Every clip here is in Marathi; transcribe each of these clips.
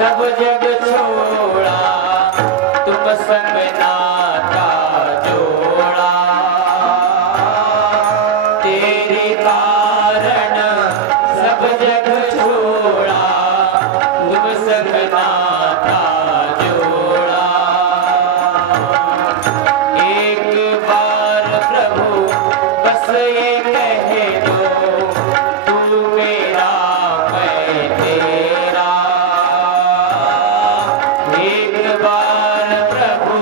सब जग छोड़ा, तुम संग नाता जोड़ा। तेरे कारण सब जग छोड़ा, तुम संग नाता जोड़ा। एक बार प्रभु बस ये कह दो, तू मेरा मैं तेरा। एक बार प्रभु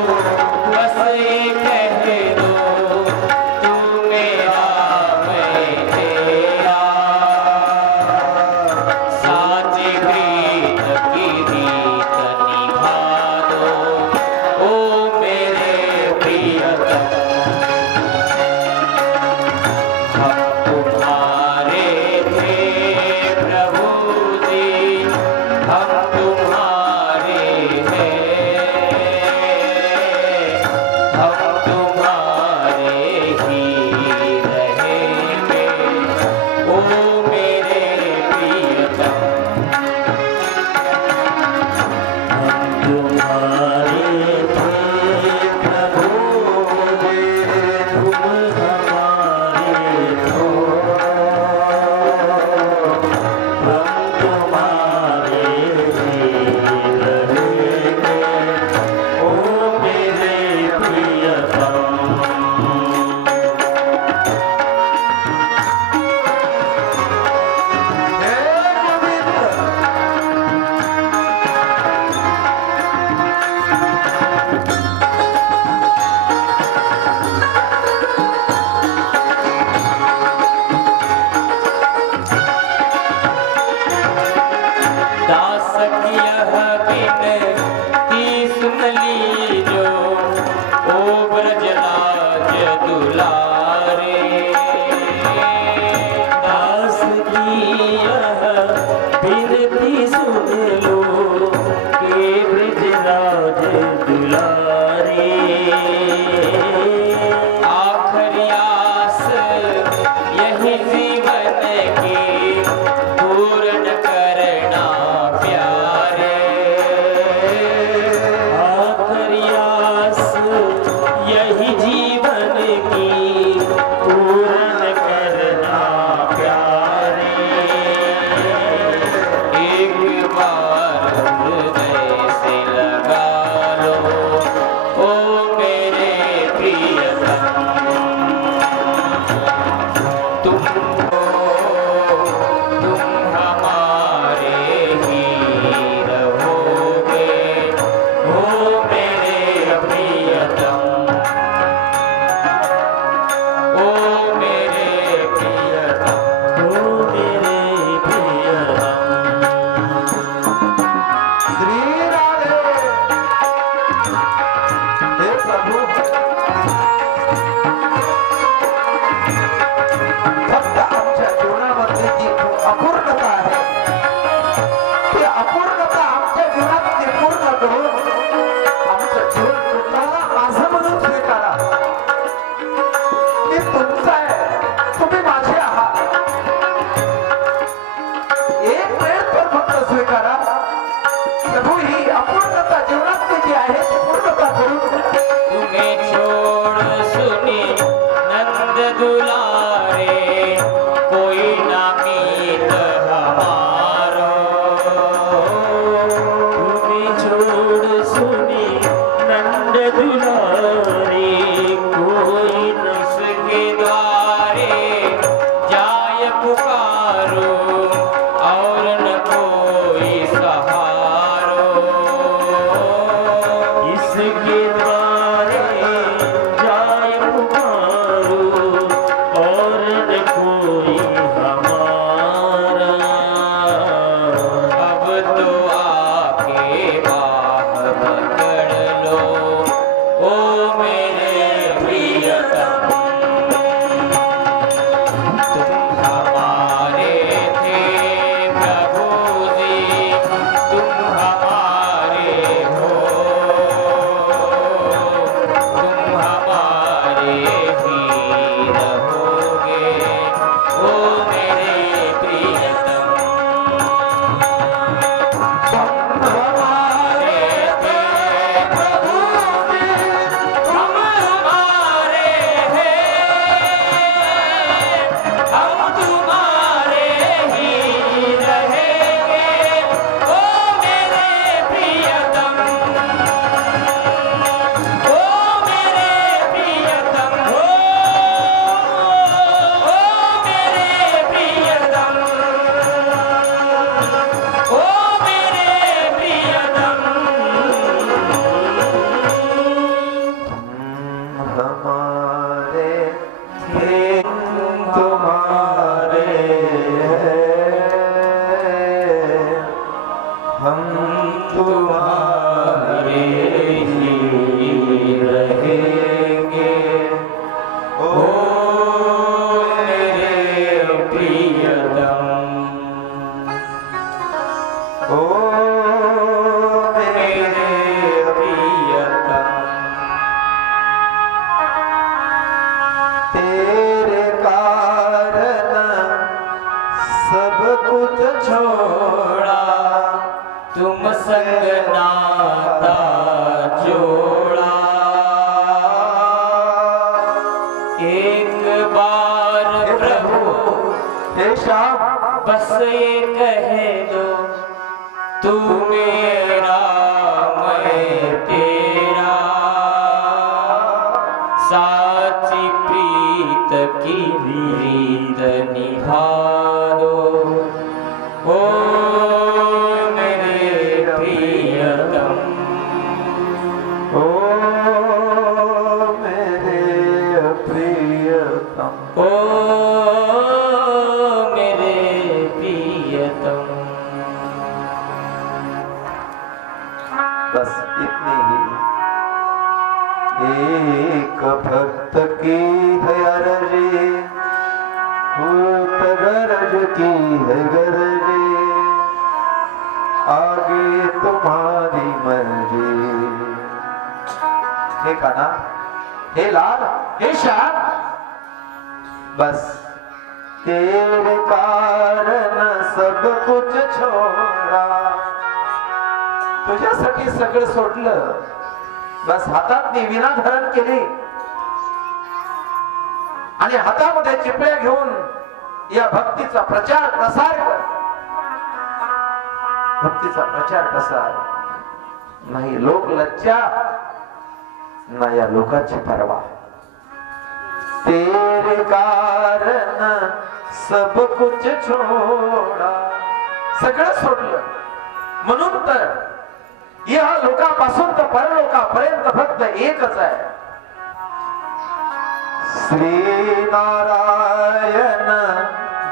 बस ये कह दो, तू मेरा मैं तेरा। साचे प्रीत की रीत निभा दो, ओ मेरे प्रियतम। हम तुम्हारे थे प्रभु जी, हम तुम्हारे हैं, हम तुम्हारे ही रहेंगे, ओ मेरे प्रियतम। तुम्हारे थे प्रभु जी, तुम हमारे हो। हम तुम्हारे ही रहेंगे, ओ मेरे प्रियतम। दास की यह विनती सुन लीजो, ओ ब्रजराज दुलारे। दास की यह विनती सुन लो, के ब्रजराज दुलारे। आखिरी आस यही जीवन की पूर्ण करना प्यारे। आखिरी आस यही जीवन की पूर्ण करना प्यारे। एक बार हृदय से लगा लो, ओ मेरे प्रियतम। तुम हमारे ही रहोगे, ओ मेरे प्रियतम, ओ मेरे प्रियतम। ओ मेरे प्रियतम। श्री राधे। हे प्रभु, फक्त आमच्या जीवनामध्ये जी अपूर्णता आहे, ती अपूर्णता आमच्या जीवनात निर्पूर्ण करून आमचं जीवन तुम्हाला माझं म्हणून स्वीकारा। मी तुमचा आहे, तुम्ही माझे आहात। एक वेळ तर फक्त स्वीकारा प्रभू। ही अपूर्णता जीवनात जी आहे ती पूर्णता करून तुम्हें छोड़ सुनी नंद दुलारे, कोई ना मीत हमारो। तुम्हें छोड़ सुनी नंद दुलारे, कोई न उसके द्वारे जाय पुकारो, और न कोई ओ मेरे प्रियतम तेरे कारण सब कुछ छोड़ा, तुम संग नाता जोड़ा। एक बार प्रभु हे श्याम बस ये कह दो, तू मेरा मैं तेरा, साची प्रीत की रीत निभा दो। ओ मेरे प्रियतम ओ मेरे प्रियतम ओ मेरे प्रियतम। बस इतनी ही एक भक्त की है अर्जी, भूत गरज की है गरजी, आगे तुम्हारी मर्जी। हे कान्हा, हे लाल, हे श्याम, बस तेरे कारण सब कुछ छोड़ा, तुझ्यासाठी सगळं सोडलं, बस हातात मी विना धारण केली आणि हातामध्ये चिपळ्या घेऊन या भक्तीचा प्रचार प्रसार कर। भक्तीचा प्रचार प्रसार, नाही लोक लज्जा ना या लोकांची परवा। तेरे कारण सब कुछ छोड़ा, सगळं सोडलं, म्हणून तर या लोकापासून तर परलोकापर्यंत फक्त एकच आहे। श्री नारायण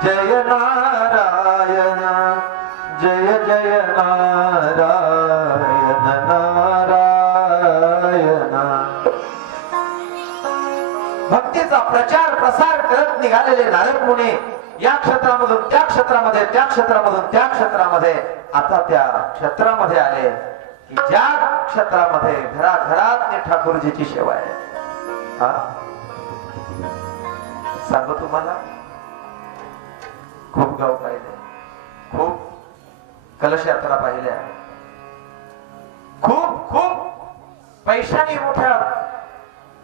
जय नारायण, जय जय नारायण नारायण। भक्तीचा प्रचार प्रसार करत निघालेले नारद मुनी या क्षेत्रामधून त्या क्षेत्रामध्ये, त्या क्षेत्रामधून त्या क्षेत्रामध्ये, आता त्या क्षेत्रामध्ये आले की ज्या क्षेत्रामध्ये घराघरात ठाकूरजीची सेवा आहे। हा सांगू तुम्हाला, खूप गाव पाहिले, खूप कलश यात्रा पाहिल्या, खूप खूप पैशाने मोठ्या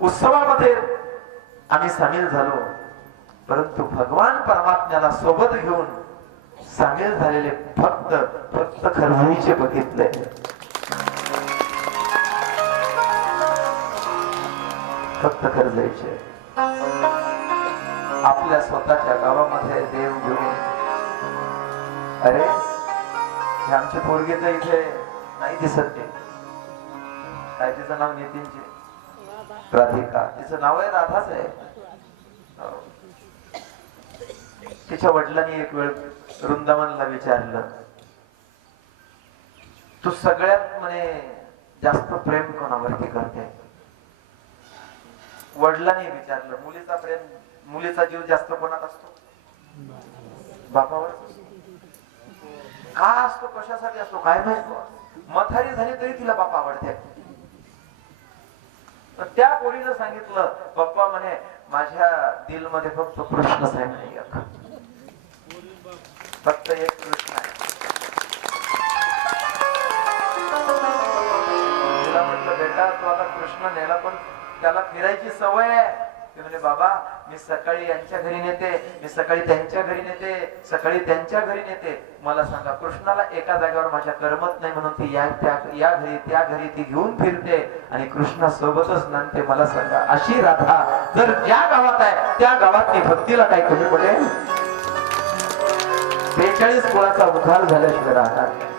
उत्सवामध्ये आम्ही सामील झालो, परंतु भगवान परमात्म्याला सोबत घेऊन सामील झालेले फक्त खरवळीचे बघितले। फक्त खरवळीचे आपल्या स्वतःच्या गावामध्ये देव घेऊन, अरे हे आमच्या पोरगीचं इथे नाही दिसत ते, काय तिचं नाव नितीनचे, राधिका, तिचं नाव आहे राधाच आहे। तिच्या वडिलांनी एक वेळ वृंदावनला विचारलं, तू सगळ्यात म्हणे जास्त प्रेम कोणावरती करते? वडिलांनी विचारलं, मुलीचा प्रेम, मुलीचा जीव जास्त कोणात असतो? बापावर। का असतो, कशासाठी असतो काय माहित, म्हातारी झाली तरी तिला बाप आवडते। त्या पोरीनं सांगितलं, पप्पा म्हणे माझ्या दिल मध्ये फक्त कृष्णच आहे म्हणे, फक्त एक कृष्ण आहे। तिला म्हटलं बेटा तू आता कृष्ण नेला, पण त्याला फिरायची सवय आहे। ते म्हणजे बाबा मी सकाळी यांच्या घरी नेते, मी सकाळी त्यांच्या घरी नेते, सकाळी त्यांच्या घरी नेते, मला सांगा कृष्णाला एका जागेवर माझ्या करमत नाही, म्हणून ती या घरी त्या घरी ती घेऊन फिरते आणि कृष्णा सोबतच नांदते। मला सांगा अशी राधा जर ज्या गावात आहे त्या गावात भक्तीला काय कमी पडेल? 42 कुळाचा उद्धार झाल्याशिवाय राहणार नाही।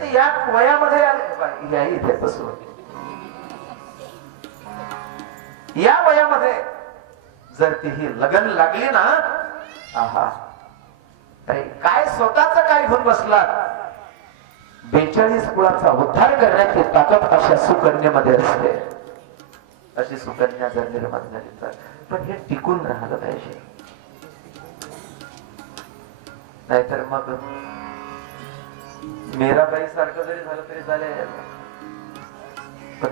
ते या वयामध्ये आले, या इथे बसवून या वयामध्ये जर ती ही लगन लागली ना, आहा काय स्वतःच काय घेऊन बसला। 42 कुळाचा उद्धार करण्याची ताकद अशा सुकन्यामध्ये असते। अशी सुकन्या जर निर्माण झाली तर, पण हे टिकून राहिलं पाहिजे। नाहीतर मग मीराबाई सारखं जरी झालं तरी चालेल. पण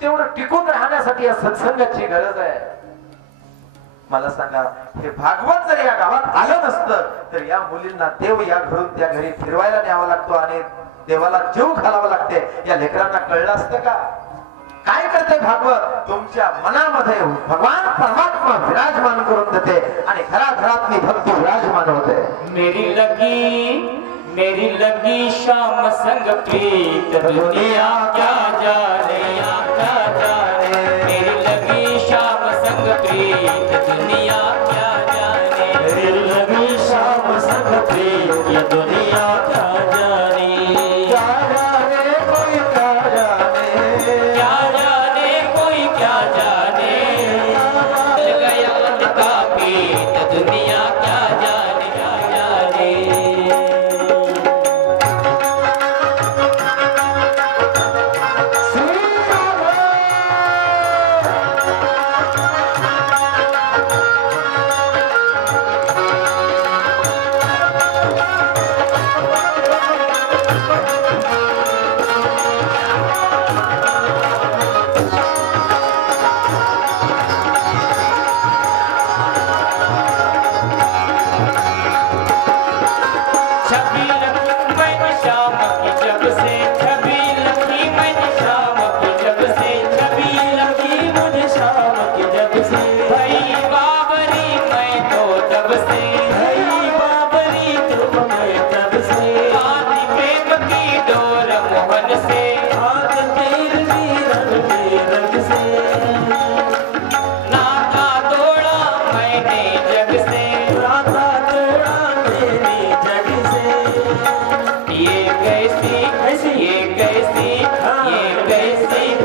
तेवढं टिकून राहण्यासाठी या सत्संगाची गरज आहे. मला सांगा, हे भागवत जर या गावात आलं नसतं तर या मुलींना देव या घरून त्या घरी फिरवायला न्यावा लागतो आणि देवाला जीव घालावं लागते. या लेकरांना कळलं असतं का? काय करते भागवत? तुमच्या मनामध्ये भगवान परमात्मा विराजमान करून देते आणि घराघरातली भक्ती विराजमान होते. मेरी लगी शाम संग प्रीत दुनिया क्या जाने क्या जाने. मेरी लगी शाम संग प्रीत दुनिया क्या जाने. मेरी लगी शाम संग प्रीत ये दुनिया क्या जाने. क्या जाने कोई क्या जाने. क्या जाने कोई क्या जाने. मिल गया उनका प्रीत दुनिया क्या जाने क्या जाने. छवि लगी मैंने शाम की जब से. छवि लगी मैंने शाम की जब से. छवि लगी मुझे शाम की जब से. भई बाबरी मैं तो तब से. भई बाबरी तुम मैं तब से. आदि प्रेम की डोर मोहन से. हाथ तेरे रंग से. नाता तोड़ा मैंने जग से. राता तोड़ा मेरी जग से. ये कैसी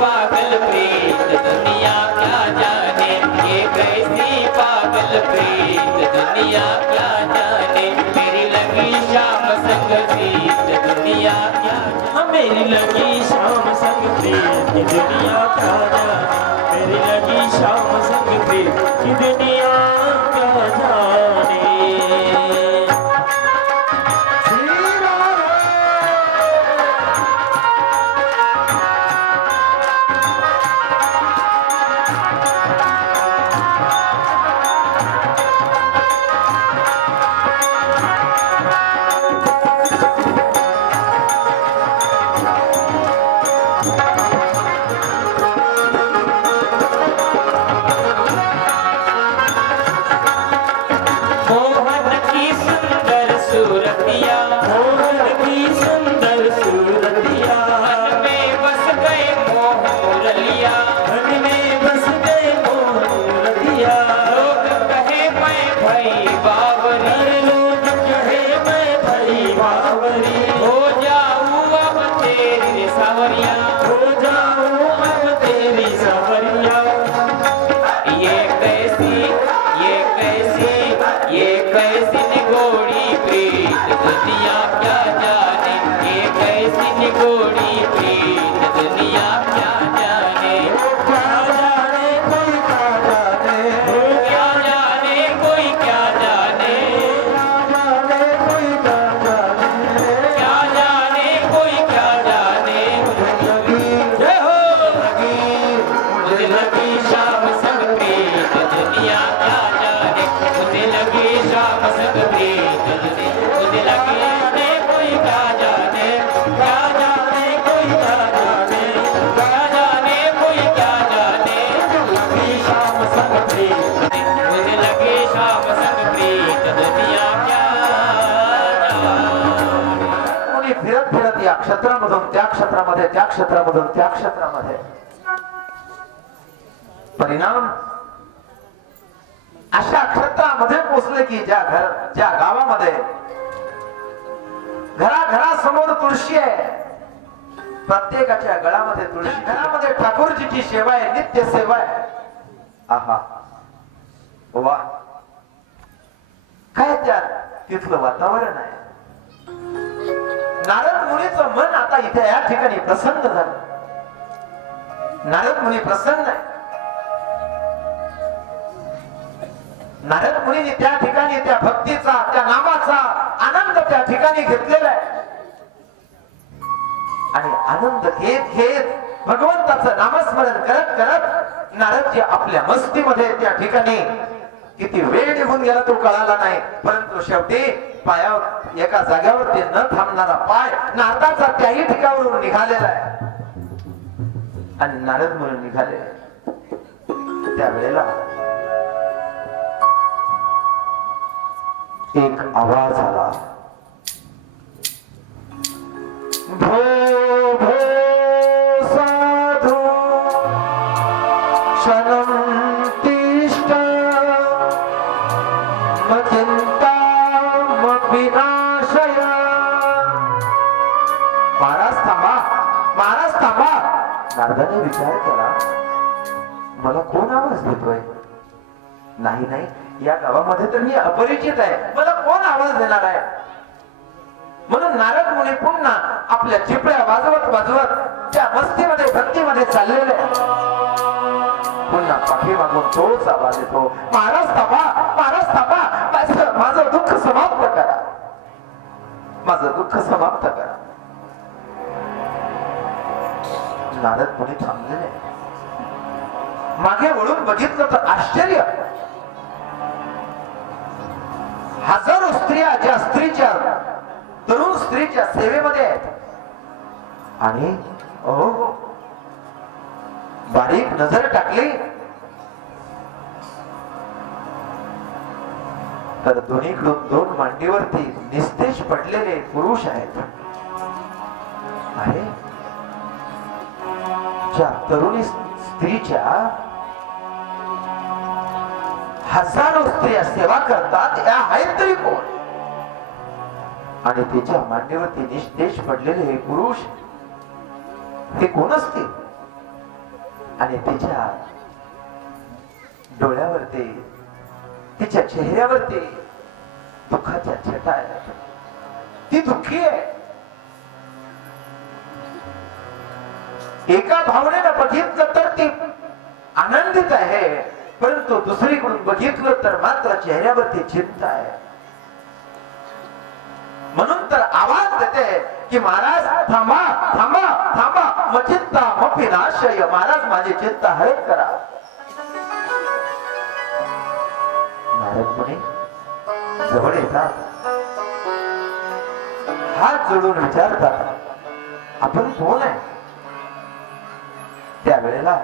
पागल प्रीत दुनिया क्या जाने. ये कैसी पागल प्रीत दुनिया क्या जाने. मेरी लगी शाम संग प्रीत दुनिया क्या जाने. मेरी लगी शाम संग प्रीत की दुनिया क्या जाने. मेरी लगी शाम संग प्रीत की दुनिया क्या जाने. मोहन की सुंदर सूरतिया. मोहन की सुंदर सूरतिया. मन में बस गए मोह मुरलिया. मन में बस गए मोहरतिया. लोग कहे मैं भई बावरी. लोग कहे मैं भई बावरी. हो जाऊं अब तेरी सावरिया. हो जाऊं अब तेरी सवरिया. ये कैसी निगोड़ी प्रीत दुनिया क्या जाने. ये कैसी निगोड़ी प्रीत दुनिया क्या जाने. क्या जाने कोई क्या जाने. क्या जाने कोई क्या जाने. क्या जाने कोई क्या जाने. क्या जाने कोई क्या जाने. जय हो लगी मुझे लगी शाम संग प्रीत दुनिया क्या जाने. मुझे लगी शाम संग प्रीत मुझे लगी कोई क्या जाने. क्या जाने कोई क्या जाने. क्या जाने कोई क्या जाने. लगी शाम संग प्रीत. मुझे लगी शाम संग प्रीत दुनिया क्या जाने. कोणी फिरत फिरत या क्षेत्रामधून त्या क्षेत्रामध्ये, त्या क्षेत्रामधून त्या क्षेत्रामध्ये. परिणाम अशा क्षेत्रामध्ये पोहोचले की ज्या गावामध्ये घराघरासमोर तुळशी आहे. प्रत्येकाच्या गळामध्ये तुळशी. घरामध्ये ठाकूरजीची सेवा आहे, नित्य सेवा आहे. आहा वा, काय त्यात तिथलं वातावरण आहे. नारद मुनीचं मन आता इथे या ठिकाणी प्रसन्न झालं. नारद मुनी प्रसन्न आहे. नारद मुनीने त्या ठिकाणी त्या भक्तीचा त्या नामाचा आनंद त्या ठिकाणी घेतलेला आहे आणि आनंद घेत घेत भगवंताचं नामस्मरण करत करत नारदजी आपल्या मस्तीमध्ये त्या ठिकाणी किती वेळ निघून गेला तो कळाला नाही, परंतु शेवटी पायावर एका जागेवरती न थांबणारा पाय नारदाचा त्याही ठिकाणावरून निघालेला आहे आणि नारद म्हणून निघाले. त्यावेळेला एक आवाज आला, भो भो साधू क्षणं तिष्ठ विनाशय. महाराज थांबा, महाराज थांबा. नारदाने विचार केला, मला कोण आवाज देतोय? नाही नाही, या गावामध्ये तर मी अपरिचित आहे, मला कोण आवाज देणार आहे? म्हणून नारद मुनी पुन्हा आपल्या चिपळ्या वाजवत वाजवत त्या मस्तीमध्ये भक्तीमध्ये चाललेले. पुन्हा पाठीमागून तोच आवाज येतो, महाराज थांबा, महाराज थांबा, माझं दुःख समाप्त करा, माझं दुःख समाप्त करा. नारद मुनी थांबलेले. मागे वळून बघितलं तर आश्चर्य, हजारो स्त्रिया ज्या स्त्रीच्या तरुण स्त्रीच्या सेवेमध्ये आहेत आणि बारीक नजर टाकली तर दोन्हीकडून दोन मांडीवरती निस्तेज पडलेले पुरुष आहेत. आहे ज्या तरुणी स्त्रीच्या हजारो स्त्रिया सेवा करतात, या आहेत तरी कोण? आणि तिच्या मांडीवरती निस्तेज पडलेले हे पुरुष हे कोण असते? आणि तिच्या डोळ्यावरती तिच्या चेहऱ्यावरती दुःखाच्या छटा आहेत. ती दुःखी आहे. एका भावनेनं बघितलं तर ती आनंदित आहे, परंतु दुसरीकडून बघितलं तर मात्र चेहऱ्यावरती चिंता आहे. म्हणून तर आवाज देते की महाराज थांबा, थांबा, थांबा, मचिंता मपी नाशय. महाराज माझी चिंता हळद करा. नारद मुनी जवळ येतात, हात जोडून विचारतात, आपण कोण आहे? त्यावेळेला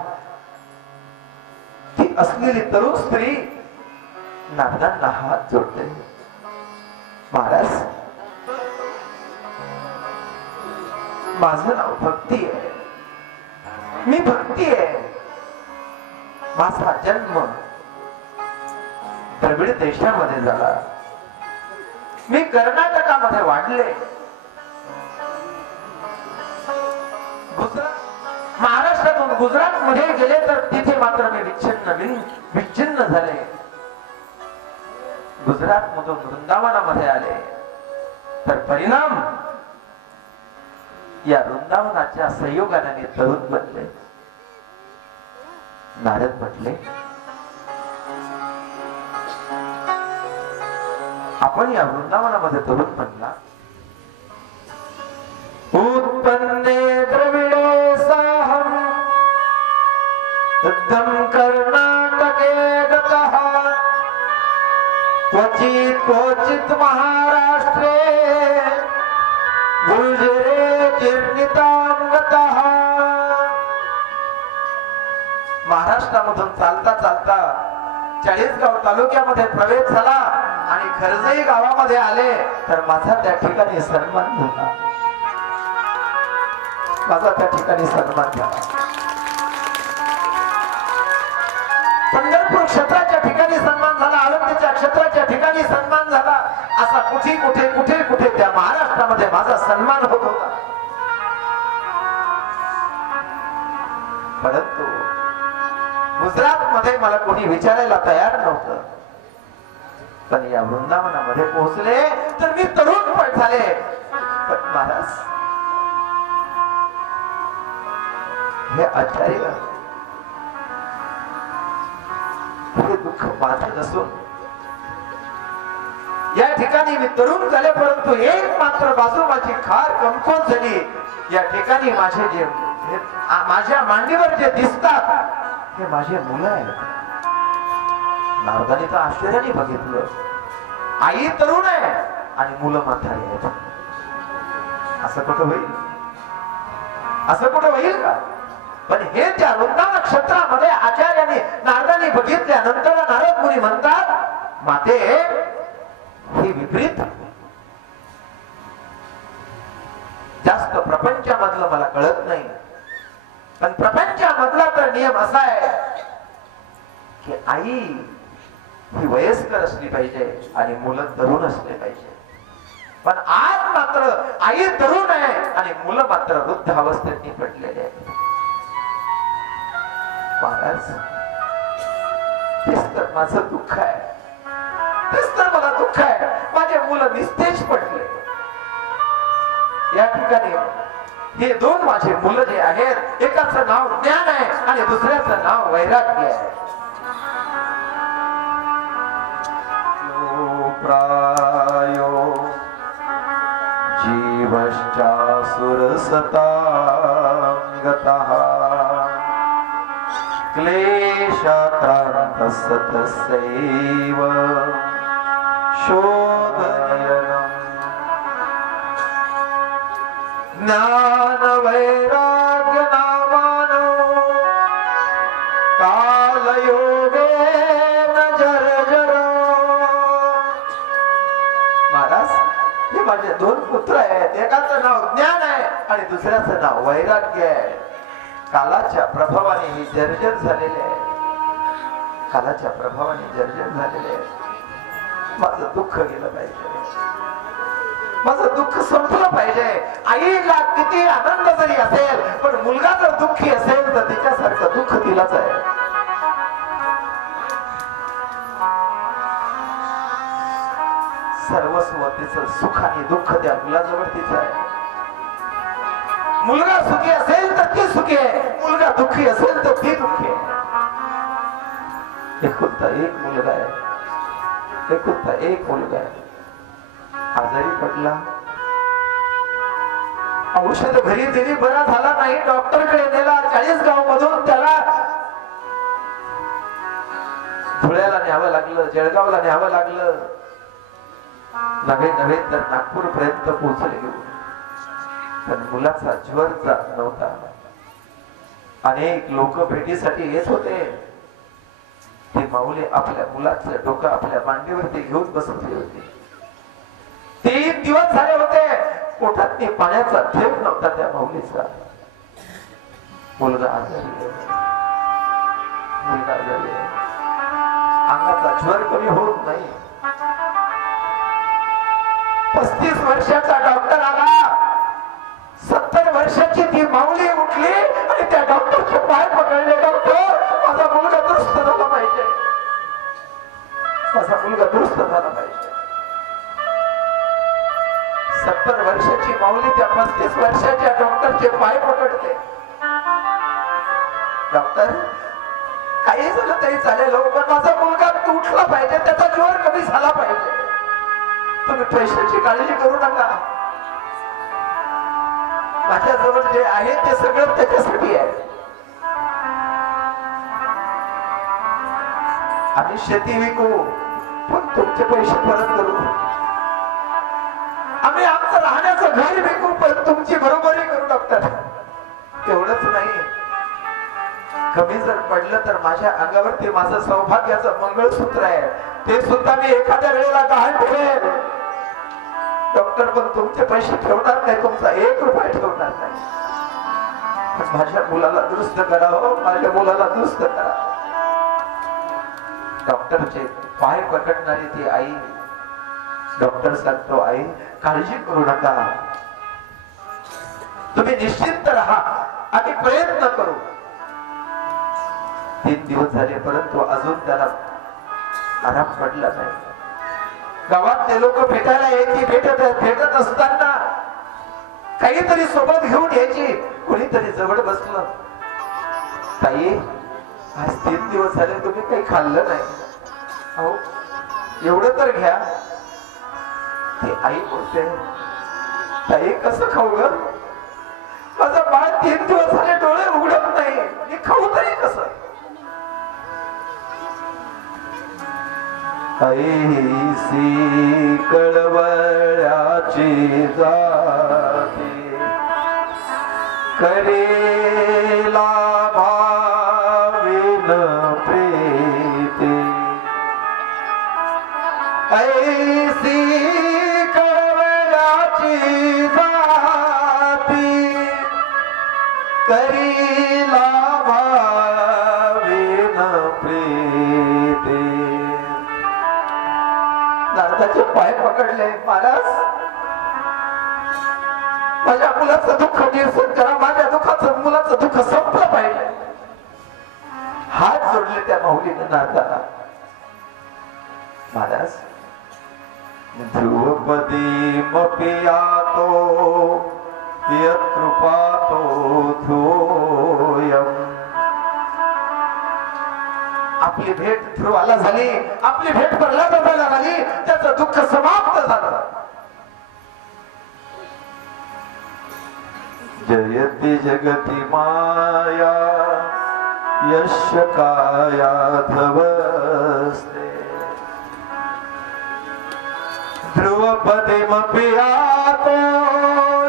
ती असलेली तरुण स्त्री नारदांना हात जोडते. महाराज माझं नाव भक्ती आहे, मी भक्ती आहे. माझा जन्म द्रविड देशामध्ये झाला, मी कर्नाटकामध्ये वाढले. महाराष्ट्रातून गुजरात मध्ये गेले तर तिथे मात्र मी विच्छिन्न झाले. गुजरात मधून वृंदावनामध्ये आले तर परिणाम या वृंदावनाच्या संयोगाने मी तरुण बनले. नारद म्हटले, आपण या वृंदावनामध्ये तरुण बनला. उत्पन्ने द्रविडे साहम तद्धं कर्नाटके गतः क्वचित् क्वचित् महाराष्ट्रे गुर्जरे जीर्णितां गतः. महाराष्ट्रामधून चालता चालता चाळीसगाव तालुक्यामध्ये प्रवेश झाला आणि खरजई गावामध्ये आले तर माझा त्या ठिकाणी सन्मान झाला. माझा त्या ठिकाणी सन्मान झाला. पंढरपूर क्षेत्राच्या ठिकाणी सन्मान झाला, आळंदीच्या क्षेत्राच्या ठिकाणी सन्मान झाला. असा कुठे कुठे कुठे कुठे त्या महाराष्ट्रामध्ये माझा सन्मान होत होता. परंतु गुजरात मध्ये मला कोणी विचारायला तयार नव्हतं. पण या वृंदावनामध्ये पोहोचले तर मी तरुण पण झाले. पण महाराज हे आचार्य, हे दुःख माझं नसून या ठिकाणी मी तरुण झाले, परंतु एक मात्र बाजू माझी खार कमकुवत झाली. या ठिकाणी माझ्या मांडीवर जे दिसतात हे माझे मुलं आहेत. नारदाने तर आश्चर्याने बघितलं, आई तरुण आहे आणि मुलं म्हातारी आहेत. असं कुठं होईल? असं कुठं होईल का? पण हे त्या वृंदा नक्षत्रामध्ये आचार्याने नारदाने बघितल्यानंतर नारद मुनी म्हणतात, माते ही विपरीत. जास्त प्रपंचामधलं मला कळत नाही, पण प्रपंचामधला तर नियम असा आहे की आई ही वयस्कर असली पाहिजे आणि मुलं तरुण असले पाहिजे. पण आज मात्र आई तरुण आहे आणि मुलं मात्र वृद्ध अवस्थेत पडलेले आहेत. महाराज, तेच तर माझं दुःख आहे, तेच तर मला दुःख आहे. माझे मुलं निस्तेज पडले. या ठिकाणी हे दोन माझे मुलं जे आहेत, एकाचं नाव ज्ञान आहे आणि दुसऱ्याचं नाव वैराग्य आहे. प्रायो जीवश्चासुरसतां गतः क्लेशाक्रान्तः तस्यैव शोधनयनम् ज्ञानवैराग्यनामानो कालयोगेन जर्जरो. महाराज, हे माझे दोन पुत्र आहेत, एकाचं नाव ज्ञान आहे आणि दुसऱ्याचं नाव वैराग्य आहे. कालाच्या प्रभावाने ही जर्जर झालेले आहे, कालाच्या प्रभावाने जर्जर झालेले आहे. माझं दुःख गेलं पाहिजे, माझं दुःख संपलं पाहिजे. आईला किती आनंद जरी असेल, पण मुलगा जर दुःखी असेल तर तिच्यासारखं दुःख तिलाच आहे. सर्वस्व तिचं सुख आणि दुःख त्या मुलाजवळ तिचं आहे. मुलगा सुखी असेल तर ती सुखी आहे, मुलगा दुःखी असेल तर ती दुःखी आहे. एकुलता एक मुलगा आहे, एकुलता एक मुलगा आहे. आजारी पडला, औषध घरी दिली, बरा झाला नाही, डॉक्टरकडे नेला. 40 गाव मधून त्याला धुळ्याला न्यावं लागलं, जळगावला न्यावं लागलं, नव्हे नव्हे तर नागपूर पर्यंत पोहोचले घेऊन. पण मुलाचा ज्वर जात नव्हता. अनेक लोक भेटीसाठी येत होते. ते माऊली आपल्या मुलाचं डोकं आपल्या मांडीवरती घेऊन बसवली होती. 3 दिवस झाले होते, पोटात पाण्याचा थेंब नव्हता त्या माऊलीचा. मुलगा आजारी, मुलगा आजारी, अंगाचा ज्वर कमी होत नाही. 35 वर्षाचा डॉक्टर आला, 70 वर्षाची ती माऊली उठली आणि त्या डॉक्टरचे पाय पकडले. डॉक्टर, माझा मुलगा दुरुस्त झाला पाहिजे, माझा मुलगा दुरुस्त झाला पाहिजे. 70 वर्षाची माऊली त्या 35 वर्षाच्या डॉक्टरचे पाय पकडले. डॉक्टर, काही झालं तरी चालेल, पण माझा मुलगा उठला पाहिजे, त्याचा ज्वर कमी झाला पाहिजे. तुम्ही पैशाची काळजी करू नका, माझ्याजवळ जे आहे ते सगळं त्याच्यासाठी आहे. आम्ही शेती विकू, पण तुमचे पैसे परत करू. आम्ही आमचं राहण्याचं घर विकू, पण तुमची बरोबरी करू. डॉक्टर, तेवढंच नाही, कमी जर पडलं तर माझ्या अंगावरती माझं सौभाग्याचं मंगळसूत्र आहे, ते सुद्धा मी एखाद्या वेळेला गहाण ठेवेल. डॉक्टर, पण तुमचे पैसे ठेवणार नाही, तुमचा 1 रुपया ठेवणार नाही. माझ्या मुलाला दुरुस्त करा, हो, माझ्या मुलाला दुरुस्त करा. डॉक्टरचे पाय पकडणारी ती आई. डॉक्टर सांगतो, आई काळजी करू नका, तुम्ही निश्चिंत राहा आणि प्रयत्न करू. 3 दिवस झाले, परंतु अजून त्याला आराम पडला नाही. गावातले लोक भेटायला यायची, भेटत असताना काहीतरी सोबत घेऊन यायची. कोणीतरी जवळ बसलं, ताई आज 3 दिवस झाले तुम्ही काही खाल्लं नाही, अहो एवढं तर घ्या. ती आई बोलते, ताई कसं खाऊ ग? माझं बाळ 3 दिवस झाले डोळे उघडत नाही, मी खाऊ तरी कसं? ऐसी कळवळ्याची जाती करेला भाविन प्रीती, ऐसी कळवळ्याची जाती करीला भाविन प्रीती. नारदाचे पाय पकडले, महाराज माझ्या मुलाचं दुःख निरसन करा, माझ्या दुःखाचं मुलाचं दुःख संपलं पाहिजे. हात जोडले त्या माऊलीने नारदाला. महाराज ध्रुवपदी मपियातो यत्कृपातो ध्रुवयम्. आपली भेट ध्रुवाला झाली, आपली भेट प्रल्हादाला झाली, त्याचं दुःख समाप्त झालं. जयति जगति माया यश काया धवस्ते ध्रुवपदिमपियातो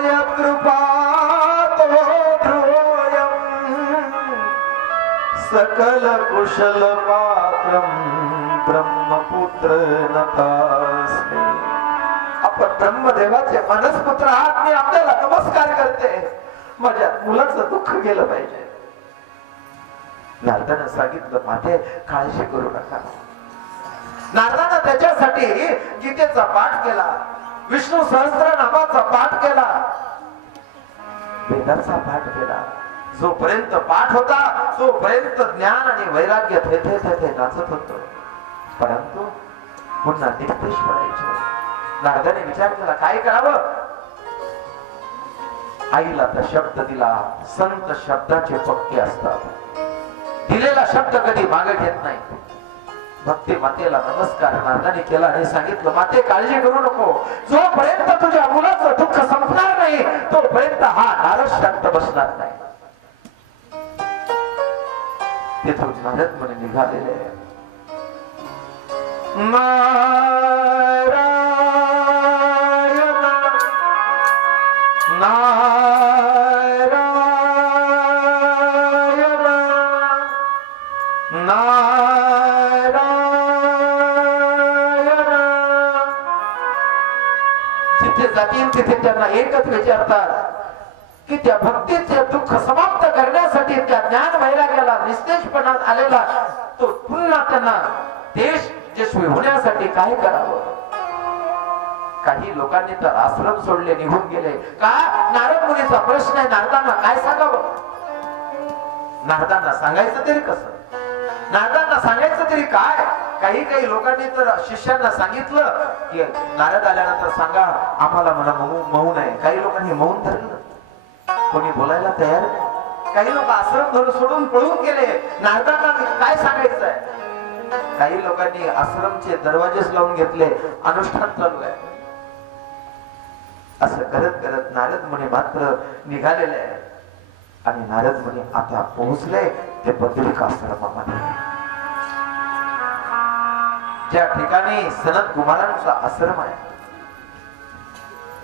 यत्कृपातो ध्रुवयम् सकल कुशल पात्रम ब्रह्मपुत्र नतास्मि. आपण ब्रह्मदेवाचे मानसपुत्र आहात, मी आपल्याला नमस्कार करते. माझ्या मुलाचं दुःख गेलं पाहिजे. नारदानं सांगितलं, माते काळजी करू नका. नारदानं त्याच्यासाठी गीतेचा पाठ केला, विष्णू सहस्त्रनामाचा पाठ केला, वेदाचा पाठ केला. जोपर्यंत पाठ होता तोपर्यंत ज्ञान आणि वैराग्य थेथे थेथे नाचत होत. परंतु पुन्हा निस्तेज पडायचे. नारदाने विचार केला, काय करावं? आईला तर शब्द दिला. संत शब्दाचे पक्के असतात, दिलेला शब्द कधी मागे घेत नाही. भक्ती मातेला नमस्कार नारदाने केला आणि सांगितलं, माते काळजी करू नको. जोपर्यंत तुझ्या मुलाचं दुःख संपणार नाही तोपर्यंत हा नारद शांत बसणार नाही. तिथून नारद म्हणे निघालेले. नारायण नारायण नारायण. जिथे जातील तिथे त्यांना एकच विचारतात की त्या भक्तीचे दुःख समाप्त करण्यासाठी, त्या ज्ञान वैराग्याला निस्तेजपणात आलेला तो पुन्हा त्यांना देश यशस्वी होण्यासाठी काय करावं? काही लोकांनी तर आश्रम सोडले, निघून गेले. का? नारद मुनीचा प्रश्न आहे. नारदांना काय सांगावं? नारदांना सांगायचं तरी कसं? नारदांना सांगायचं तरी काय? काही लोकांनी तर शिष्यांना सांगितलं की नारद आल्यानंतर सांगा आम्हाला म्हणा मौन आहे. काही लोकांनी मौन धरलं, कोणी बोलायला तयार नाही. काही लोक आश्रम धरून सोडून पळून गेले. नारदांना काय सांगायचंय? काही लोकांनी आश्रमचे दरवाजेच लावून घेतले, अनुष्ठान चालू आहे. असं करत करत नारद मुनी मात्र निघालेले आहे. आणि नारद मुनी आता पोहोचले ते बद्रिक आश्रमामध्ये, ज्या ठिकाणी सनत कुमारांचा आश्रम आहे.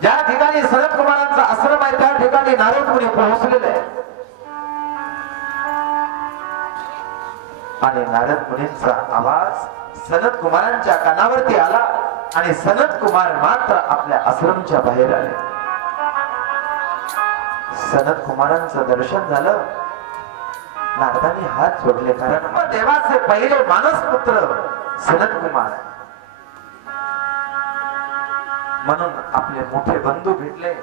ज्या ठिकाणी सनत कुमारांचा आश्रम आहे त्या ठिकाणी नारद मुनी पोहोचलेले आहे. आणि नारद मुनींचा आवाज सनत कुमारांच्या कानावरती आला आणि सनत कुमार मात्र आपल्या आश्रमच्या बाहेर आले. सनत कुमारांचं दर्शन झालं. नारदांनी हात जोडले, कारण देवाचे पहिले मानसपुत्र सनत कुमार म्हणून आपले मोठे बंधू भेटले.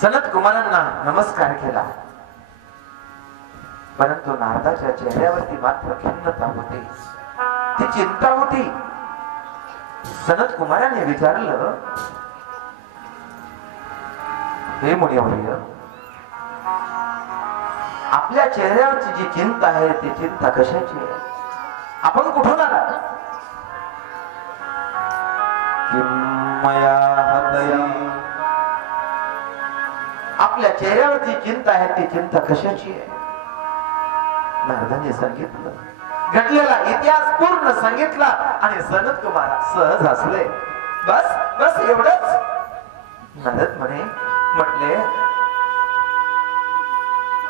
सनत कुमारांना नमस्कार केला. परंतु नारदाच्या चेहऱ्यावरती मात्र खिन्नता होती, ती चिंता होती. सनत कुमाराने विचारलं, हे मुनिवर्य, आपल्या चेहऱ्यावरची जी चिंता आहे ती चिंता कशाची आहे? आपण कुठून आला? आपल्या चेहऱ्यावरची चिंता आहे ती चिंता कशाची आहे? नारदांनी सांगितलं, घडलेला इतिहास पूर्ण सांगितला आणि सनत कुमार सहज हसले. बस बस एवढंच? नारद म्हटले,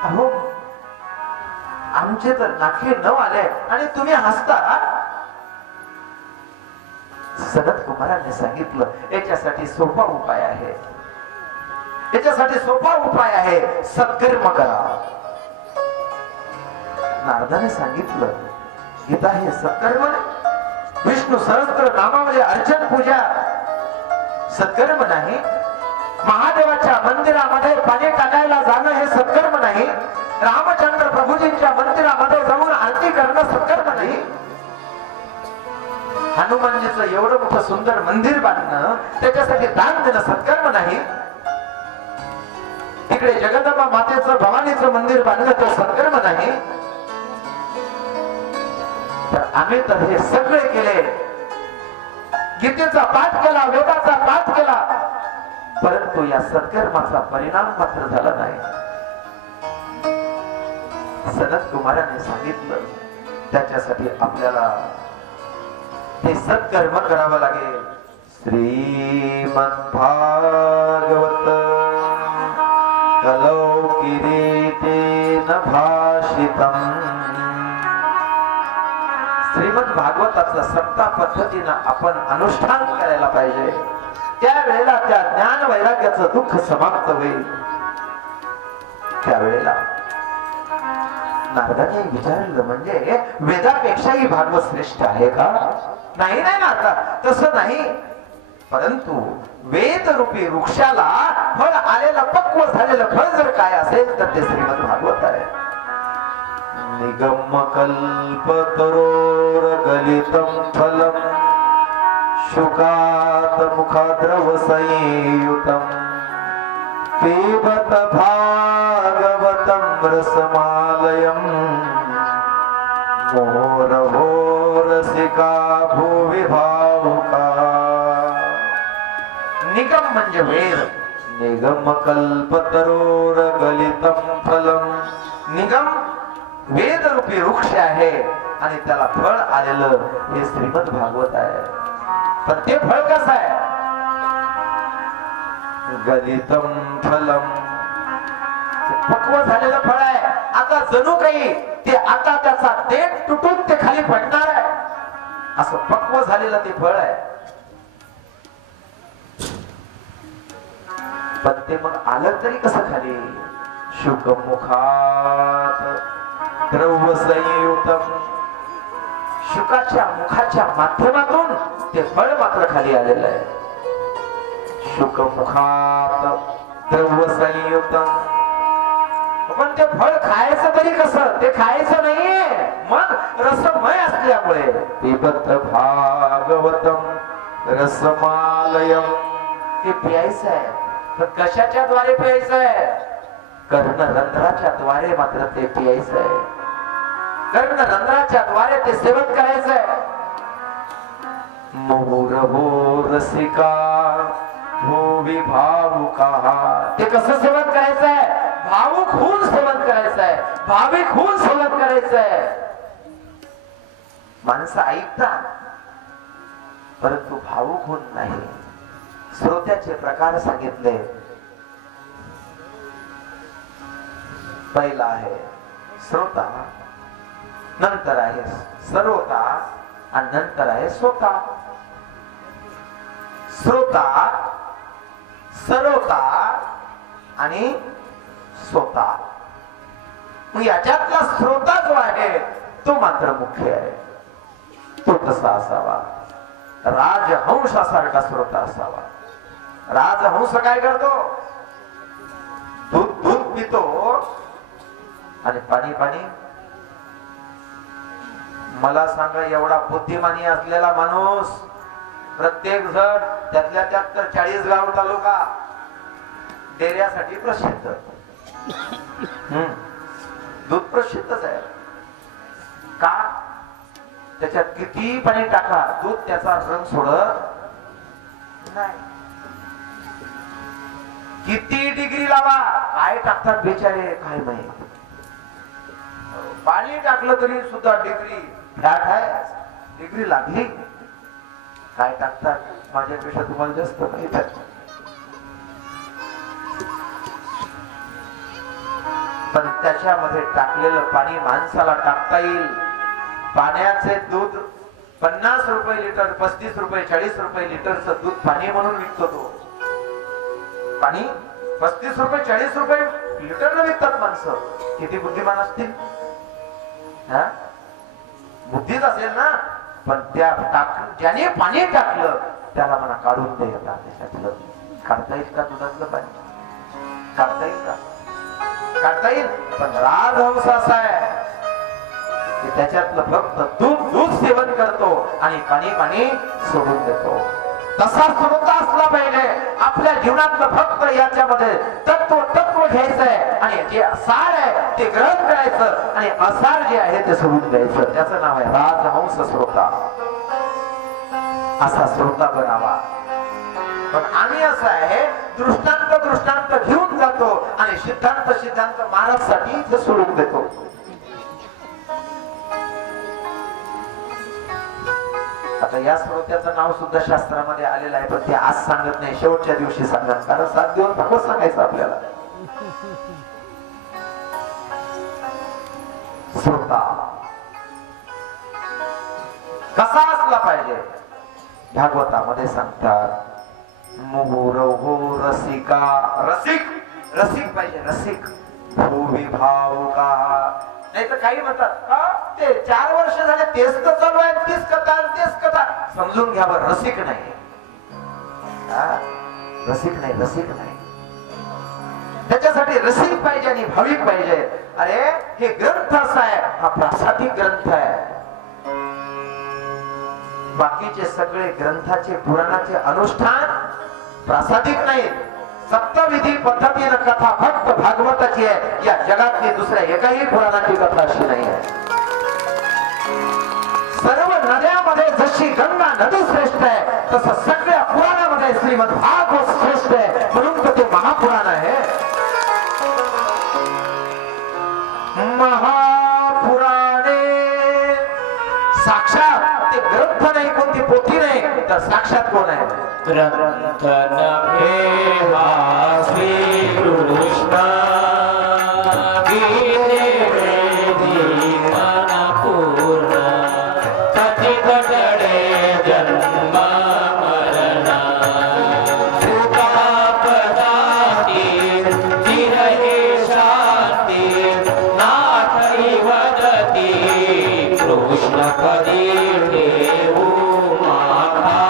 अहो आमचे तर नाके न आले आणि तुम्ही हसता. सनत कुमारांनी सांगितलं, याच्यासाठी सोपा उपाय आहे. याच्यासाठी सोपा उपाय आहे, सत्कर्म करा. नारदाने सांगितलं, गीता हे सत्कर्म नाही, विष्णू सहस्त्र नामामध्ये अर्चन पूजा सत्कर्म नाही, महादेवाच्या मंदिरामध्ये पाणी टाकायला जाणं हे सत्कर्म नाही, रामचंद्र प्रभूजींच्या मंदिरामध्ये जाऊन आरती करणं सत्कर्म नाही, हनुमानजीचं एवढं मोठं सुंदर मंदिर बांधणं त्याच्यासाठी दान देणं सत्कर्म नाही, तिकडे जगदंबा मातेचं भवानीचं मंदिर बांधणं तो सत्कर्म नाही. तर आम्ही तर हे सगळे केले, गीतेचा पाठ केला, वेदाचा पाठ केला, परंतु या सत्कर्माचा परिणाम मात्र झाला नाही. सनत कुमाराने सांगितलं, त्याच्यासाठी आपल्याला हे सत्कर्म करावं लागेल. श्रीमद्भागवत कलौ किरीटेन भाषितम्. श्रीमद भागवताचं सत्ता पद्धतीनं आपण अनुष्ठान करायला पाहिजे. त्यावेळेला त्या ज्ञान वैराग्याचं दुःख समाप्त होईल. त्यावेळेला नारदाने विचारलं, म्हणजे वेदापेक्षाही भागवत श्रेष्ठ आहे का? नाही नाही नारदा, तसं नाही, परंतु वेद रूपी वृक्षाला फळ आलेलं पक्व झालेलं फळ जर काय असेल तर ते श्रीमद भागवत आहे. निगम कल्पतरोर गलितम फलम शुकात मुखाद्रव संयुतम पिबत भागवतम रसमालयम मोरभोरसिका भुवि भावुका. निगम म्हणजे वेद. निगम कल्पतरोर गलितम फलम. निगम वेद रूपी वृक्ष आहे आणि त्याला फळ आलेलं हे श्रीमद भागवत आहे. पण ते फळ कसं आहे? गलितम फलम, पक्व झालेलं फळ आहे. आता जणू काही ते आता त्याचा देठ तुटून ते खाली पडणार आहे, असं पक्व झालेलं ते फळ आहे. पण ते मग आलं तरी कसं खाली? शुकमुखात द्रव्य संयुतम. शुकाच्या मुखाच्या माध्यमातून ते फळ मात्र खाली आलेलं आहे. शुकमुखात द्रव्य संयुतम. पण ते फळ खायचं तरी कसं? ते खायचं नाहीये, मग रसमय असल्यामुळे पिबत भागवतम रसमालयम. ते प्यायचं आहे, तर कशाच्या द्वारे प्यायचं आहे? कर्णरंध्राच्या द्वारे मात्र ते प्यायचं आहे. कर्णरंध्राच्या द्वारे ते सेवन करायचं आहे. मोरभो रसिका भुवि भावुका. ते कसं सेवन करायचं आहे? भावुक होऊन सेवन करायचं आहे, भाविक होऊन सेवन करायचं आहे. माणसं ऐकतात परंतु भावुक होऊन नाही. श्रोत्याचे प्रकार सांगितले. पहिला आहे श्रोता, नंतर आहे सर्वता आणि नंतर आहे स्वता. श्रोता, सर्वता आणि स्वता. याच्यातला श्रोता जो आहे तो मात्र मुख्य आहे. तो कसा असावा? राजहंसासारखा श्रोता असावा. राजहंस काय करतो? दूध दूध पितो आणि पाणी पाणी. मला सांगा, एवढा बुद्धिमानी असलेला माणूस, प्रत्येक जण त्यातल्या त्यात तर 40 गाव तालुका डेऱ्यासाठी प्रसिद्ध. दूध प्रसिद्धच आहे. का? त्याच्यात किती पाणी टाका, दूध त्याचा रंग सोडत नाही. किती डिग्री लावा काय टाकतात बिचारे काय माहित. पाणी टाकलं तरी सुद्धा डिग्री फ्लॅट आहे. डिग्री लागली काय टाकतात माझ्यापेक्षा तुम्हाला जास्त माहित आहे. पण त्याच्यामध्ये टाकलेलं पाणी माणसाला टाकता येईल. पाण्याचे दूध 50 रुपये लिटर, 35 रुपये 40 रुपये लिटरचं दूध पाणी म्हणून विकतो तो. पाणी 35 रुपये 40 रुपये लिटरनं विकतात माणसं. किती बुद्धिमान असतील. बुद्धीच असेल ना. पण ज्याने पाणी टाकलं त्याला म्हणा काढून दे त्याच्यातलं. काढता येईल का दुधातलं पाणी? काढता येईल का? काढता येईल. पण राजहंस असा आहे की त्याच्यातलं फक्त दूध सेवन करतो आणि पाणी सोडून देतो. तसा स्रोत असला पाहिजे आपल्या जीवनातलं. फक्त याच्यामध्ये तत्व घ्यायचंय आणि जे सार आहे ते ग्रहण करायचं आणि असार जे आहे ते सोडून द्यायचं. त्याचं नाव आहे राजहंस श्रोता. असा श्रोता बनावा. पण आम्ही असं आहे दृष्टांत घेऊन जातो आणि सिद्धांत महाराजसाठी ते सोडून देतो. आता या श्रोत्याचं नाव सुद्धा शास्त्रामध्ये आलेलं आहे. पण ते आज सांगत नाही, शेवटच्या दिवशी सांगत. कारण 7 दिवस नको सांगायचं आपल्याला. श्रोता कसा असला पाहिजे भागवतामध्ये सांगतात. मुहुरहु रसिका. रसिक पाहिजे. रसिक भूवी भावुका. नाही तर काही म्हणतात का ते 4 वर्ष झाले तेच तर चालू आहे. तीच कथा समजून घ्या बरं. रसिक नाही. रसिक नाही. त्याच्यासाठी रसिक पाहिजे आणि भाविक पाहिजे. अरे हे ग्रंथ असा आहे, हा प्रासादिक ग्रंथ आहे. बाकीचे सगळे ग्रंथाचे पुराणाचे अनुष्ठान प्रासादिक नाही. सप्तविधी पद्धतीनं कथा फक्त भागवताची आहे. या जगातली दुसऱ्या एकाही पुराणाची कथा अशी नाही आहे. सर्व नद्यामध्ये जशी गंगा नदी श्रेष्ठ आहे तसं सगळ्या पुराणामध्ये श्रीमद भागवत श्रेष्ठ आहे. म्हणून तर ते महापुराण आहे. महापुराणे साक्षात ते ग्रंथ नाही, कोणती पोथी नाही, तर साक्षात कोण आहे? ग्रंथ नभे हा श्री कृष्ण गीते वेदी मनपूर्ण कथित घडे जन्म मरण कृपापदाती चिरहे शांती नाथई वदती कृष्ण पदी ठेवू माथा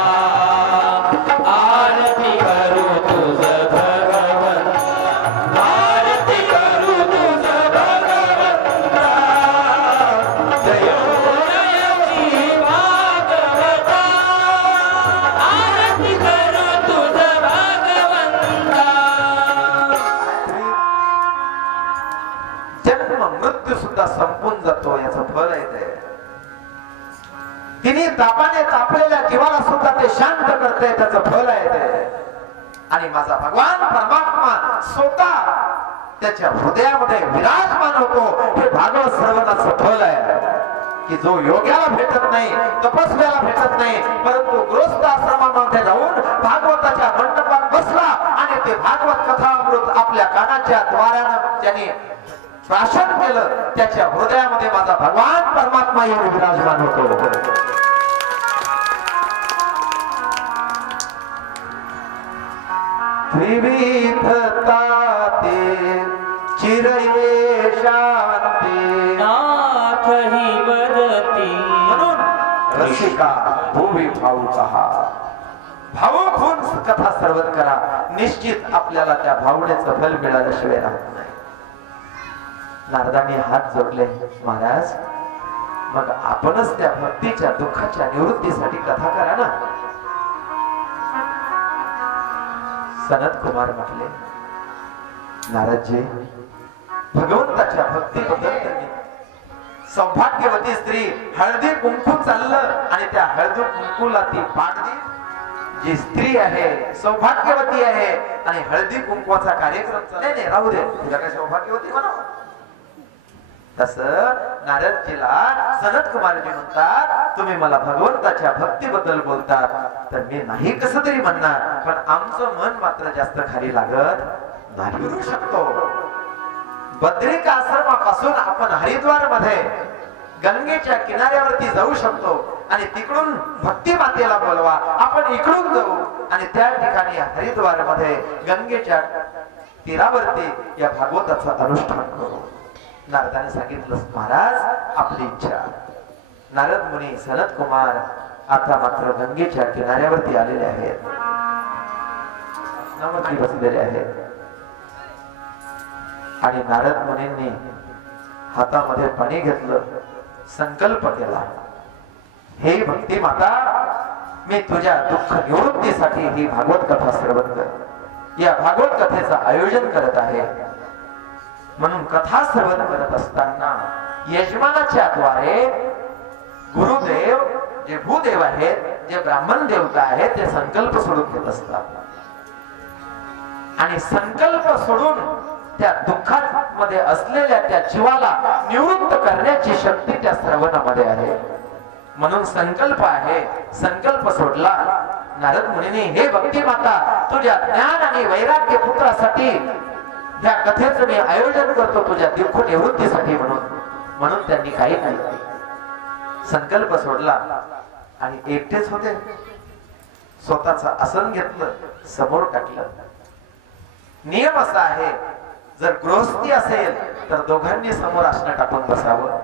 आरती करू तुझ भगवंत आरती करू तुझ भगवंत जयोदयी भागवता आरती करू तुझ भगवंता. जन्म मृत्यू सुद्धा संपून जातो याचं फळ आहे ते. तिने तापाने तापलेल्या जीवाला सुद्धा ते शांत करते त्याचं फळ आहे ते. आणि माझा भगवान परमात्मा स्वतः त्याच्या हृदयामध्ये विराजमान होतो. हे भागवत श्रवणाचं फळ आहे की जो योग्याला भेटत नाही, तपस्व्याला भेटत नाही, परंतु गृहस्थ आश्रमामध्ये जाऊन भागवताच्या मंडपात बसला आणि ते भागवत कथामृत आपल्या कानाच्या द्वारानं ज्याने प्राशन केलं त्याच्या हृदयामध्ये माझा भगवान परमात्मा येऊन विराजमान होतो. विविधता ते चिरये शांती नाथही वदती. म्हणून रसिका भूवी भावुका. भावुक होऊन कथा श्रवण करा. निश्चित आपल्याला त्या भावनेचं फल मिळाल्याशिवाय राहत नाही. नारदांनी हात जोडले. महाराज मग आपणच त्या भक्तीच्या दुःखाच्या निवृत्तीसाठी कथा करा ना. सनत कुमार म्हटले नारदजी भगवंताच्या भक्तीबद्दल त्यांनी सौभाग्यवती स्त्री हळदी कुंकू चाललं आणि त्या हळदी कुंकूला ती पाडली जी स्त्री आहे सौभाग्यवती आहे आणि हळदी कुंकवाचा कार्यक्रम नाही नाही राहू दे तुला काय सौभाग्यवती म्हणा तस नारदजीला सनत कुमारजी म्हणतात तुम्ही मला भगवंताच्या भक्तीबद्दल बोलतात तर मी नाही कसं तरी म्हणणार पण आमचं मन मात्र जास्त खाली लागत नाही करू शकतो बद्रिका आश्रमापासून आपण हरिद्वार मध्ये गंगेच्या किनाऱ्यावरती जाऊ शकतो आणि तिकडून भक्ती मातेला बोलवा आपण इकडून जाऊ आणि त्या ठिकाणी हरिद्वार मध्ये गंगेच्या तीरावरती या भागवताचं अनुष्ठान करू नारदाने सांगितलं महाराज आपली इच्छा नारद मुनी सनत कुमार आता मात्र गंगेच्या किनाऱ्यावरती आलेले आहेत नमती बसलेले आहेत आणि नारद मुनींनी हातामध्ये पाणी घेतलं संकल्प केला हे भक्ती माता मी तुझ्या दुःख निवृत्तीसाठी ही भागवत कथा श्रवण कर या भागवत कथेचं आयोजन करत आहे म्हणून कथा श्रवण करत असताना यजमानाच्या द्वारे गुरुदेव जे भूदेव आहेत जे ब्राह्मण देवता आहेत ते संकल्प सोडून घेत असतात आणि संकल्प सोडून त्या दुःखात मध्ये असलेल्या त्या जीवाला निवृत्त करण्याची शक्ती त्या श्रवणामध्ये आहे म्हणून संकल्प आहे संकल्प सोडला नारद मुनीने हे भक्ती माता तुझ्या ज्ञान आणि वैराग्य पुत्रासाठी या कथेचं मी आयोजन करतो तुझ्या दुःख निवृत्तीसाठी म्हणून त्यांनी काही नाही संकल्प सोडला आणि एकटेच होते स्वतःच आसन घेतलं समोर टाकलं नियम असा आहे जर गृहस्थी असेल तर दोघांनी समोर आसन टाकून बसावं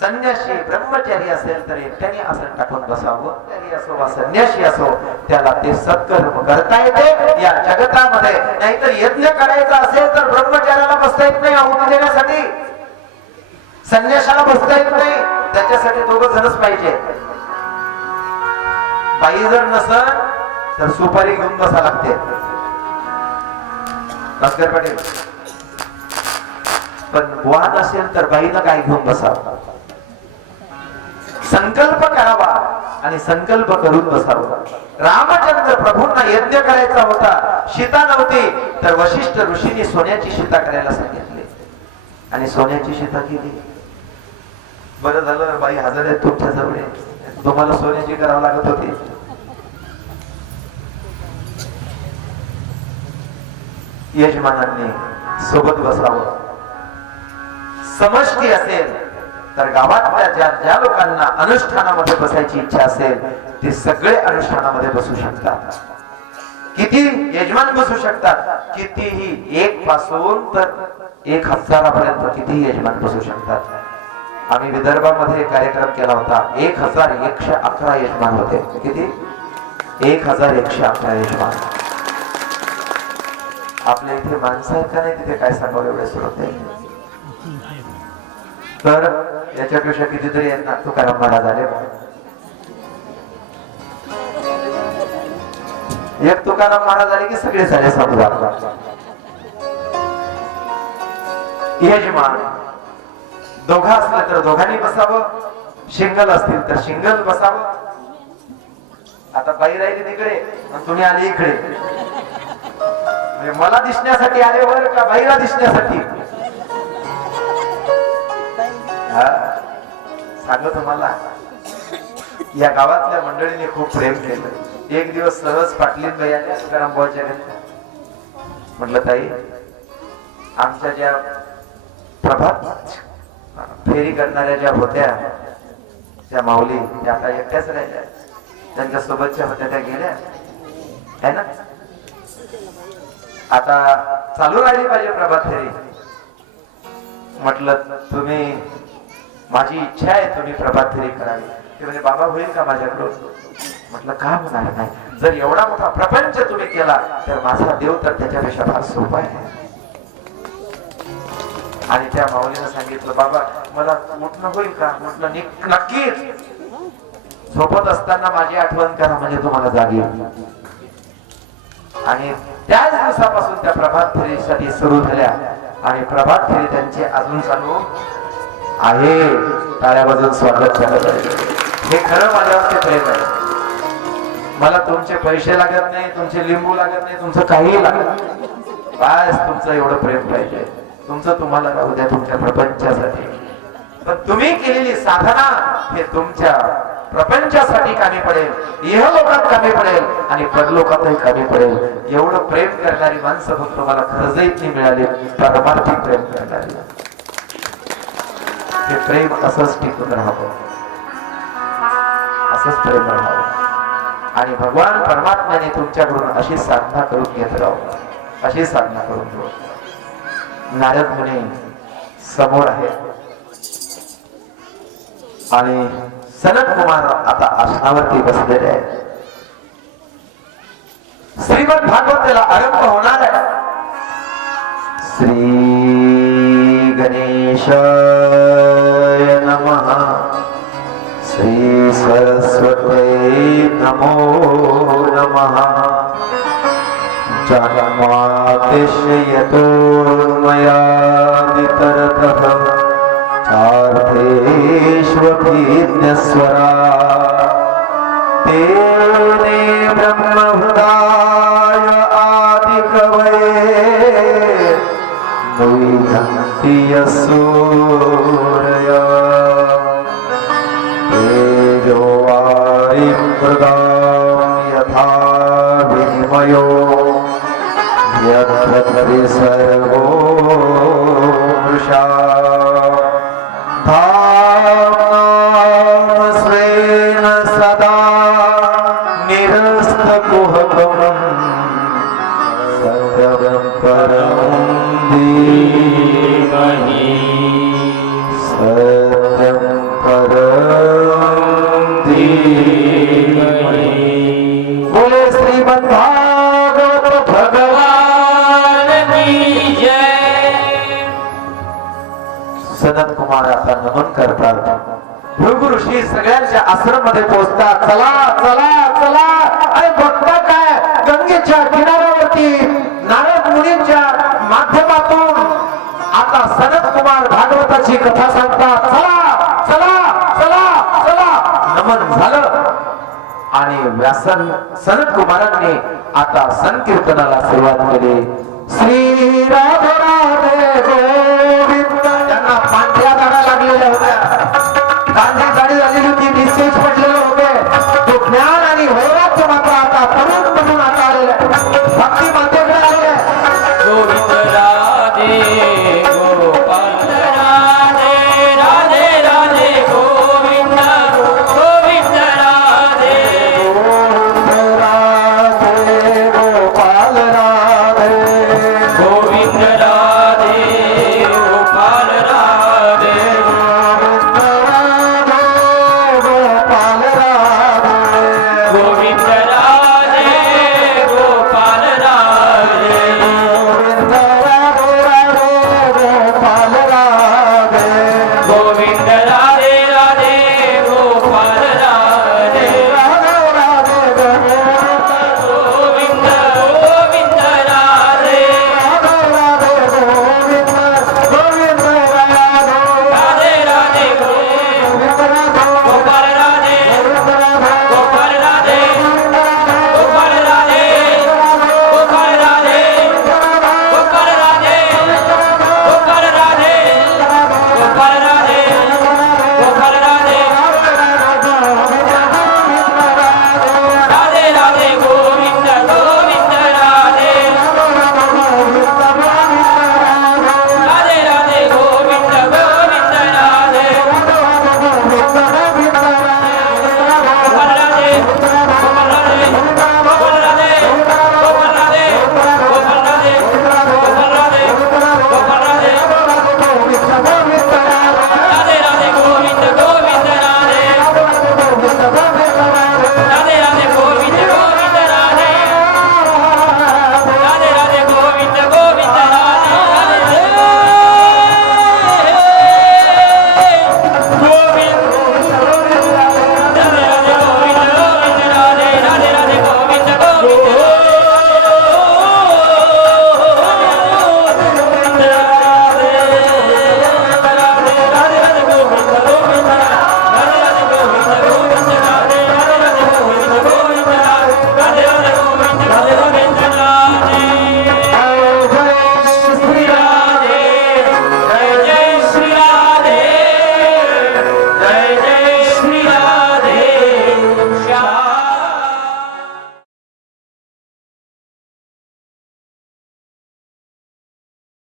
संन्यासी ब्रह्मचारी असेल तर एकट्याने आसन टाकून बसावं तरी असो वा संन्यासी असो त्याला ते सत्कर्म करता येते या जगतामध्ये नाहीतर यज्ञ करायचा असेल तर ब्रह्मचार्याला बसता येत नाही आहुती देण्यासाठी संन्यासाला बसता येत नाही त्याच्यासाठी दोघं जणच पाहिजे बाई जर नसल तर सुपारी घेऊन बसा लागते भास्कर पाटील पण वाहन असेल तर बाईनं काय घेऊन बसावं संकल्प करावा आणि संकल्प करून बसावा रामचंद्र प्रभूंना यज्ञ करायचा होता सीता नव्हती तर वशिष्ठ ऋषींनी सोन्याची सीता करायला सांगितली आणि सोन्याची सीता केली बरं झालं बाई हजर आहे तुमच्या जवळ तुम्हाला सोन्याची करावं लागत होती यजमानांनी सोबत बसावं समष्टी असेल तर गावातल्या ज्या लोकांना अनुष्ठानामध्ये बसायची इच्छा असेल ते सगळे अनुष्ठानामध्ये बसू शकतात किती यजमान बसू शकतात कितीही 1 पासून तर 1000 पर्यंत कितीही यजमान बसू शकतात आम्ही विदर्भामध्ये कार्यक्रम केला होता 1111 यजमान होते किती 1111 यजमान आपल्या इथे माणसं आहेत का नाही तिथे काय सांगावं एवढे सुरत आहे तर याच्यापेक्षा कितीतरी आहेत ना तुकाराम महाराज आले एक तुकाराम महाराज आले की सगळे झाले समजा यजमान दोघा असलं तर दोघांनी बसावं शिंगल असतील तर शिंगल बसावं आता बाई राहिली तिकडे आणि तुम्ही आले इकडे मला दिसण्यासाठी आले वर का बाईला दिसण्यासाठी सांगतो तुम्हाला या गावातल्या मंडळीने खूप प्रेम केलं एक दिवस सहज पाटलीन बाई आल्या तुकाराम भाऊच्या घरी म्हटलं ताई आमच्या ज्या प्रभात फेरी करणाऱ्या ज्या होत्या त्या माऊली त्या आता एकट्याच राहिल्या त्यांच्या सोबतच्या होत्या त्या गेल्या है ना आता चालू राहिली पाहिजे प्रभात फेरी म्हटलं तुम्ही माझी इच्छा आहे तुम्ही प्रभात फेरी करावी ते म्हणजे बाबा होईल का माझ्याकडून म्हटलं का होणार नाही जर एवढा मोठा प्रपंच तुम्ही केला तर माझा देव तर त्याच्यापेक्षा फार सोपा आहे आणि त्या माऊलीनं सांगितलं बाबा मला उठणं होईल का म्हटलं नक्कीच झोपत असताना माझी आठवण करा म्हणजे तुम्हाला जाग येईल आणि त्याच दिवसापासून त्या प्रभात फेरीसाठी सुरू झाल्या आणि प्रभात फेरी त्यांची अजून चालू आहे. टाळ्या वाजवून स्वागत झालं हे खरं माझ्यावरती प्रेम आहे. मला तुमचे पैसे लागत नाही, तुमचे लिंबू लागत नाही, तुमचं काही लागत नाही. बस तुमचं एवढं प्रेम पाहिजे. तुमचं तुम्हाला राहू द्या तुमच्या प्रपंचासाठी. पण तुम्ही केलेली साधना हे तुमच्या प्रपंचासाठी कामी पडेल, इहलोकात कामी पडेल आणि परलोकातही कामी पडेल. एवढं प्रेम करणारी माणसं फक्त मला खरजईतली मिळाली, परमार्थी प्रेम करणारी. हे प्रेम असंच टिकून राहावं, असंच प्रेम राहावं. आणि भगवान परमात्म्याने तुमच्याकडून अशी साधना करून घेत राहावं, अशी साधना करून घेऊ. नारद मुनी समोर आहे आणि सनत कुमार आता आसनावरती बसलेले आहेत. श्रीमद भागवताला आरंभ होणार आहे. श्री गणेशाय नमः, श्री सरस्वती नमो नमः. जन्मातिशयतो मया वितरतः चार्थेष्वभिज्ञस्वरा तेने ब्रह्महृदाय आदिकवये मुह्यन्ति यसूरया. तेजो वारिमृदां यथा विनिमयो यत्र परिसर्गो वृषा. धाम्ना स्वेन सदा निरस्तकुहकं सत्यं परं धीमहि, सत्यं परं धीमहि. बोले श्रीमद्भागवत भगवान की जय. सनत कुमार आता नमन करतात. भृगु ऋषी सगळ्यांच्या आश्रम मध्ये पोहोचतात. चला चला चला. आणि बघता काय, गंगेच्या किनाऱ्यावरती नारद मुनींच्या माध्यमातून आता सनत कुमार भागवताची कथा सांगतात. चला चला चला चला. नमन झालं आणि व्यासन सनत कुमारांनी आता संकीर्तनाला सुरुवात केली. श्री राधे राधे गोविंद. त्यांना पांढऱ्या दाढा लागलेल्या होत्या.